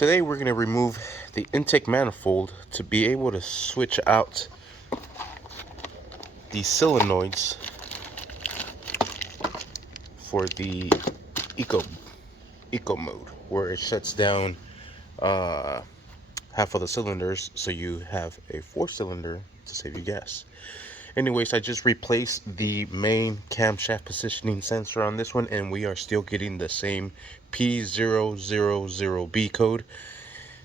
today we're going to remove the intake manifold to be able to switch out the solenoids for the eco mode, where it shuts down half of the cylinders, so you have a 4-cylinder to save you gas. Anyways, I just replaced the main camshaft positioning sensor on this one, and we are still getting the same P000B code.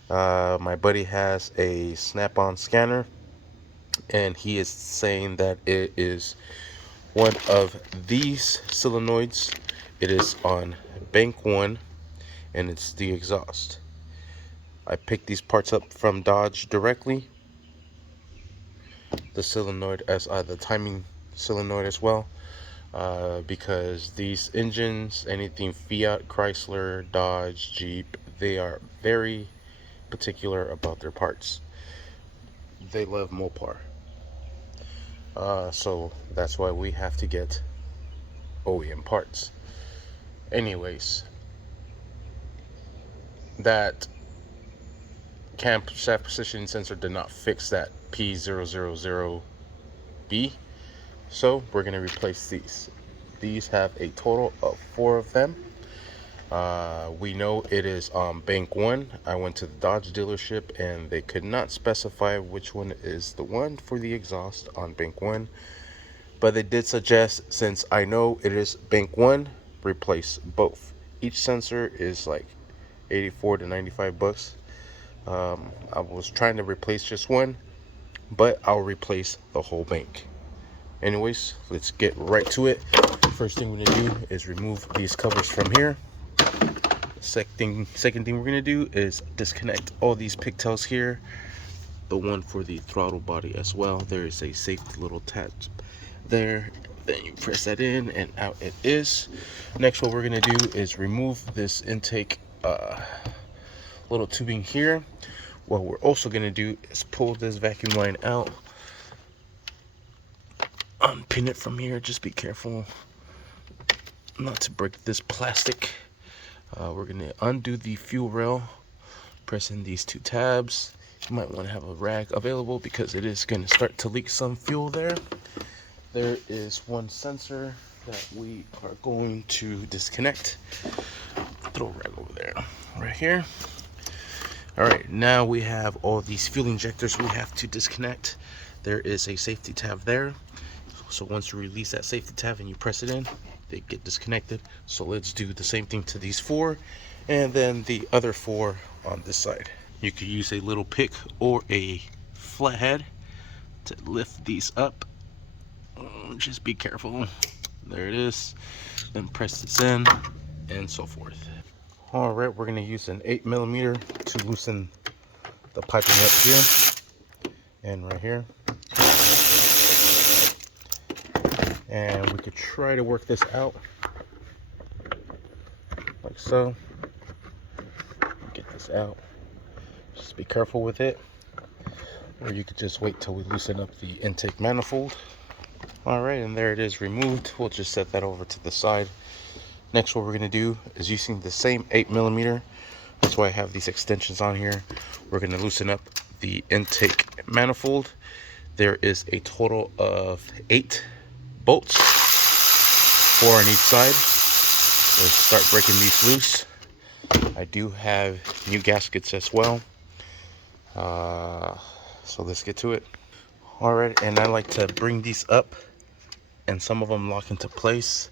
My buddy has a snap-on scanner, and he is saying that it is one of these solenoids. It is on bank 1, and it's the exhaust. I picked these parts up from Dodge directly. The solenoid as the timing solenoid as well, because these engines, anything Fiat, Chrysler, Dodge, Jeep, they are very particular about their parts. They love Mopar, so that's why we have to get OEM parts. Anyways, that camshaft positioning sensor did not fix that P000B, so we're going to replace these. These have a total of 4 of them. We know it is on bank 1. I went to the Dodge dealership and they could not specify which one is the one for the exhaust on bank 1, but they did suggest, since I know it is bank 1, replace both. Each sensor is like 84 to 95 bucks. I was trying to replace just one, but I'll replace the whole bank. Anyways, let's get right to it. First thing we're going to do is remove these covers from here. Second thing we're going to do is disconnect all these pigtails here. The one for the throttle body as well. There is a safety little tab there. Then you press that in and out it is. Next, what we're going to do is remove this intake little tubing here. What we're also going to do is pull this vacuum line out, unpin it from here. Just be careful not to break this plastic. We're going to undo the fuel rail, press in these 2 tabs. You might want to have a rag available because it is going to start to leak some fuel there. There is one sensor that we are going to disconnect. Throw a rag over there, right here. Alright, now we have all these fuel injectors we have to disconnect. There is a safety tab there. So once you release that safety tab and you press it in, they get disconnected. So let's do the same thing to these 4, and then the other 4 on this side. You could use a little pick or a flathead to lift these up. Just be careful. There it is. Then press this in, and so forth. Alright, we're going to use an 8mm to loosen the piping up here and right here. And we could try to work this out like so. Get this out. Just be careful with it. Or you could just wait till we loosen up the intake manifold. Alright, and there it is removed. We'll just set that over to the side. Next, what we're going to do is, using the same 8mm, that's why I have these extensions on here, we're going to loosen up the intake manifold. There is a total of 8 bolts, 4 on each side. Let's start breaking these loose. I do have new gaskets as well, so let's get to it. Alright, and I like to bring these up, and some of them lock into place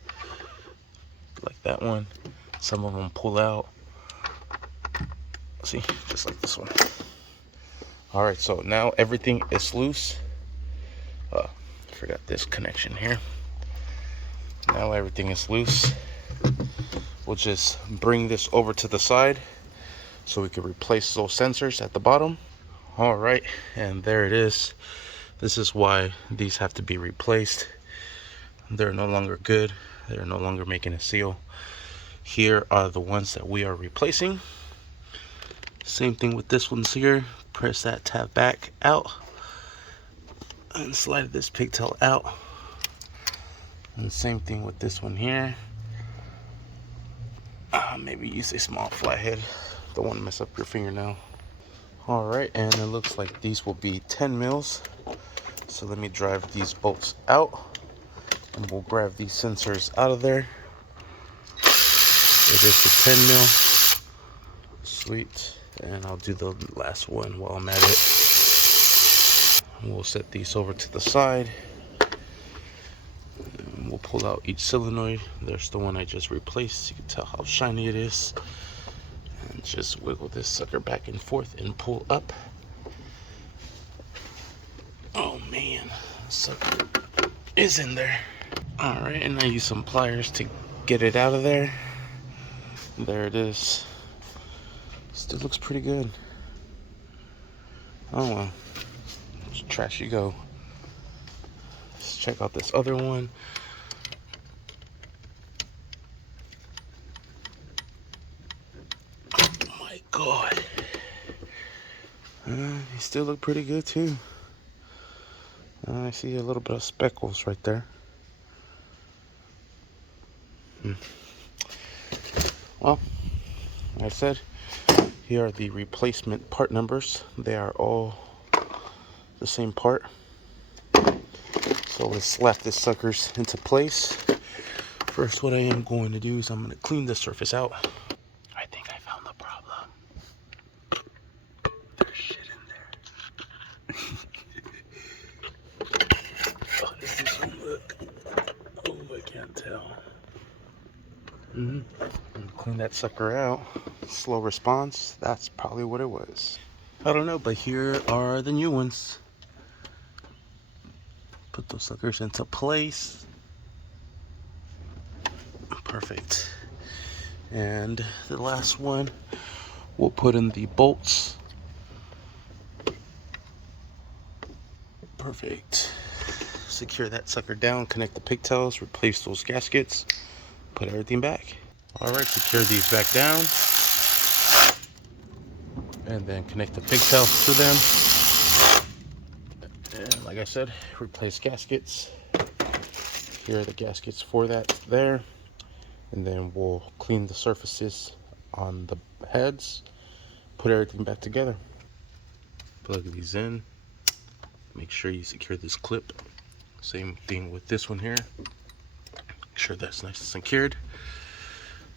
like that one. Some of them pull out, see, just like this one. Alright, so now everything is loose. Forgot this connection here. Now everything is loose. We'll just bring this over to the side so we can replace those sensors at the bottom. Alright, and there it is. This is why these have to be replaced. They're no longer good. They're no longer making a seal. Here are the ones that we are replacing. Same thing with this one's here. Press that tab back out and slide this pigtail out. And the same thing with this one here. Maybe use a small flathead Don't want to mess up your fingernail. All right, and it looks like these will be 10 mils. So let me drive these bolts out, and we'll grab these sensors out of there. It is the 10 mil. Sweet. And I'll do the last one while I'm at it. We'll set these over to the side. And we'll pull out each solenoid. There's the one I just replaced. You can tell how shiny it is. And just wiggle this sucker back and forth and pull up. Oh man, sucker is in there. All right, and I use some pliers to get it out of there. There it is. Still looks pretty good. Oh well, trash you go. Let's check out this other one. Oh my god. They still look pretty good too. I see a little bit of speckles right there. Well, like I said, here are the replacement part numbers. They are all the same part. So let's slap this suckers into place. First, what I am going to do is I'm going to clean the surface out. I think I found the problem. There's shit in there. How does this one look? Oh, I can't tell. Clean that sucker out. Slow response. That's probably what it was. I don't know, but here are the new ones. Put those suckers into place. Perfect. And the last one, we'll put in the bolts. Perfect. Secure that sucker down, connect the pigtails, replace those gaskets, put everything back. All right, secure these back down. And then connect the pigtails to them. And like I said, replace gaskets. Here are the gaskets for that there. And then we'll clean the surfaces on the heads, put everything back together. Plug these in. Make sure you secure this clip. Same thing with this one here. Make sure that's nice and secured.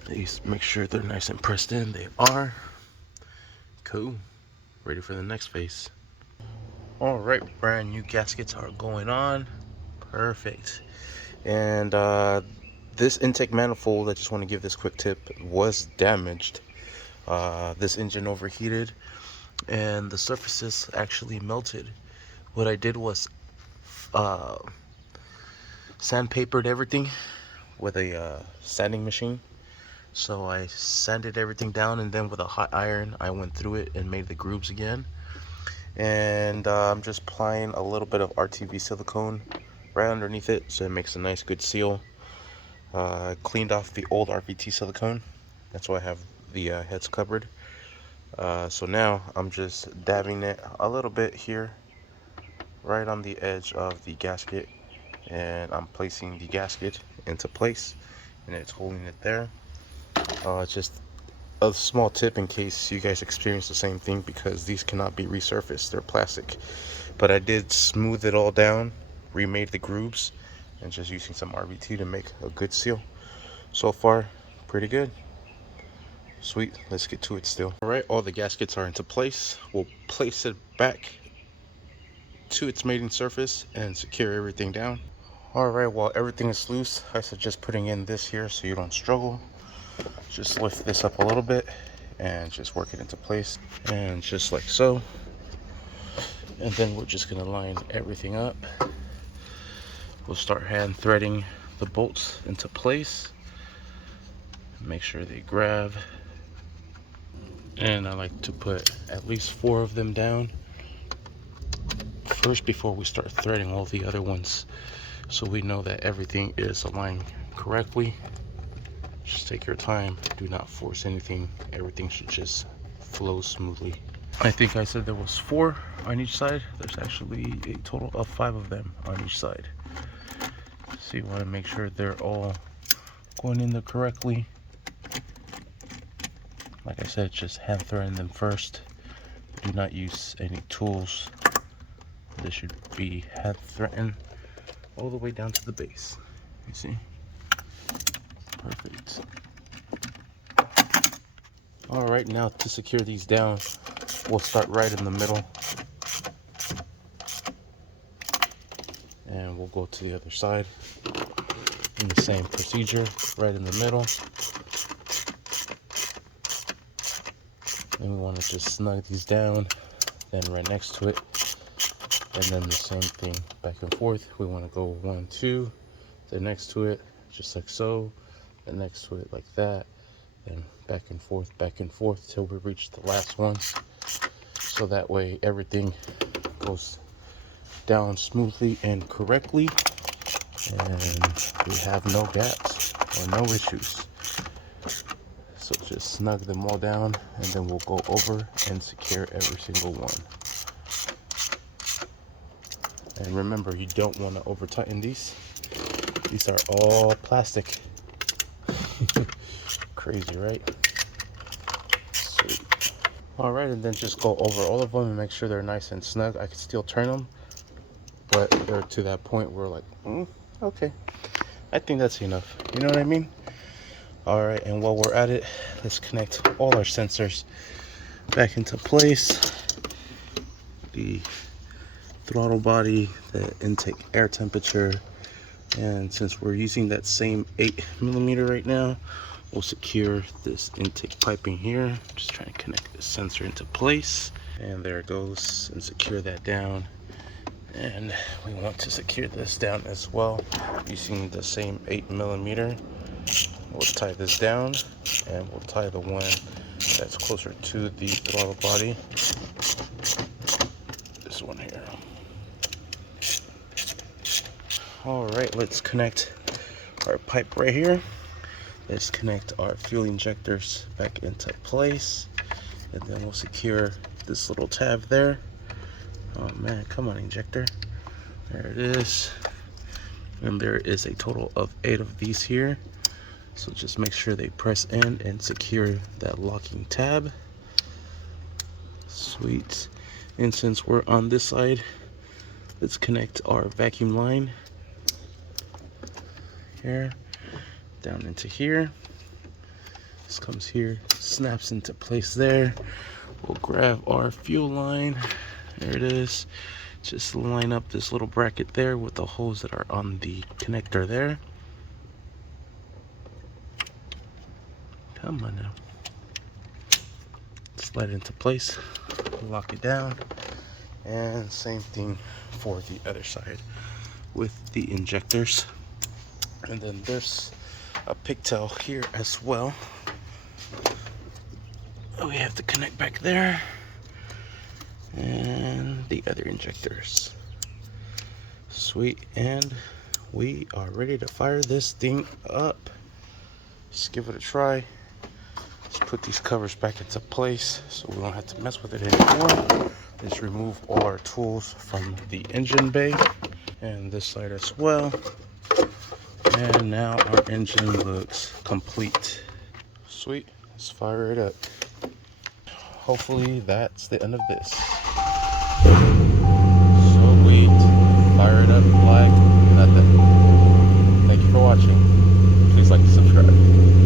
These, make sure they're nice and pressed in. They are. Cool. Ready for the next phase. All right, brand new gaskets are going on. Perfect. And this intake manifold, I just want to give this quick tip, was damaged. This engine overheated and the surfaces actually melted. What I did was sandpapered everything with a sanding machine. So I sanded everything down, and then with a hot iron I went through it and made the grooves again. And I'm just applying a little bit of RTV silicone right underneath it so it makes a nice good seal. Cleaned off the old RVT silicone, that's why I have the heads covered. So now I'm just dabbing it a little bit here right on the edge of the gasket, and I'm placing the gasket into place, and it's holding it there. Just a small tip in case you guys experience the same thing, because these cannot be resurfaced, they're plastic. But I did smooth it all down, remade the grooves, and just using some RVT to make a good seal. So far, pretty good. Sweet, let's get to it still. All right, all the gaskets are into place. We'll place it back to its mating surface and secure everything down. All right, while everything is loose, I suggest putting in this here so you don't struggle. Just lift this up a little bit and just work it into place, and just like so. And then we're just gonna line everything up. We'll start hand threading the bolts into place. Make sure they grab. And I like to put at least 4 of them down first before we start threading all the other ones, so we know that everything is aligned correctly. Just take your time, do not force anything. Everything should just flow smoothly. I think I said there was 4 on each side. There's actually a total of 5 of them on each side. So you want to make sure they're all going in there correctly. Like I said, just hand threading them first. Do not use any tools. This should be hand threaded all the way down to the base. You see? Perfect. Alright, now to secure these down, we'll start right in the middle. And we'll go to the other side in the same procedure, right in the middle. And we want to just snug these down, then right next to it, and then the same thing back and forth. We want to go 1, 2, then next to it, just like so, then next to it like that, then back and forth till we reach the last one. So that way everything goes down smoothly and correctly, and we have no gaps or no issues. So just snug them all down, and then we'll go over and secure every single one. And remember, you don't want to over tighten these. These are all plastic. Crazy, right? Sweet. Alright, and then just go over all of them and make sure they're nice and snug. I can still turn them, but they're to that point where like, okay, I think that's enough. You know what I mean? Alright, and while we're at it, let's connect all our sensors back into place. The throttle body, the intake air temperature, and since we're using that same 8mm right now, we'll secure this intake piping here. Just trying to connect the sensor into place, and there it goes, and secure that down. And we want to secure this down as well using the same 8mm. We'll tie this down, and we'll tie the one that's closer to the throttle body. This one here. Alright, let's connect our pipe right here. Let's connect our fuel injectors back into place, and then we'll secure this little tab there. Oh man, come on, injector. There it is. And there is a total of 8 of these here. So just make sure they press in and secure that locking tab. Sweet. And since we're on this side, let's connect our vacuum line here, down into here. This comes here, snaps into place there. We'll grab our fuel line. There it is. Just line up this little bracket there with the holes that are on the connector there. Come on now. Slide it into place, lock it down, and same thing for the other side with the injectors. And then there's a pigtail here as well. We have to connect back there, and the other injectors. Sweet, and we are ready to fire this thing up. Just give it a try. Let's put these covers back into place so we don't have to mess with it anymore. Let's remove all our tools from the engine bay and this side as well. And now our engine looks complete. Sweet, let's fire it up. Hopefully that's the end of this. Sweet, fire it up like nothing. Thank you for watching. Please like and subscribe.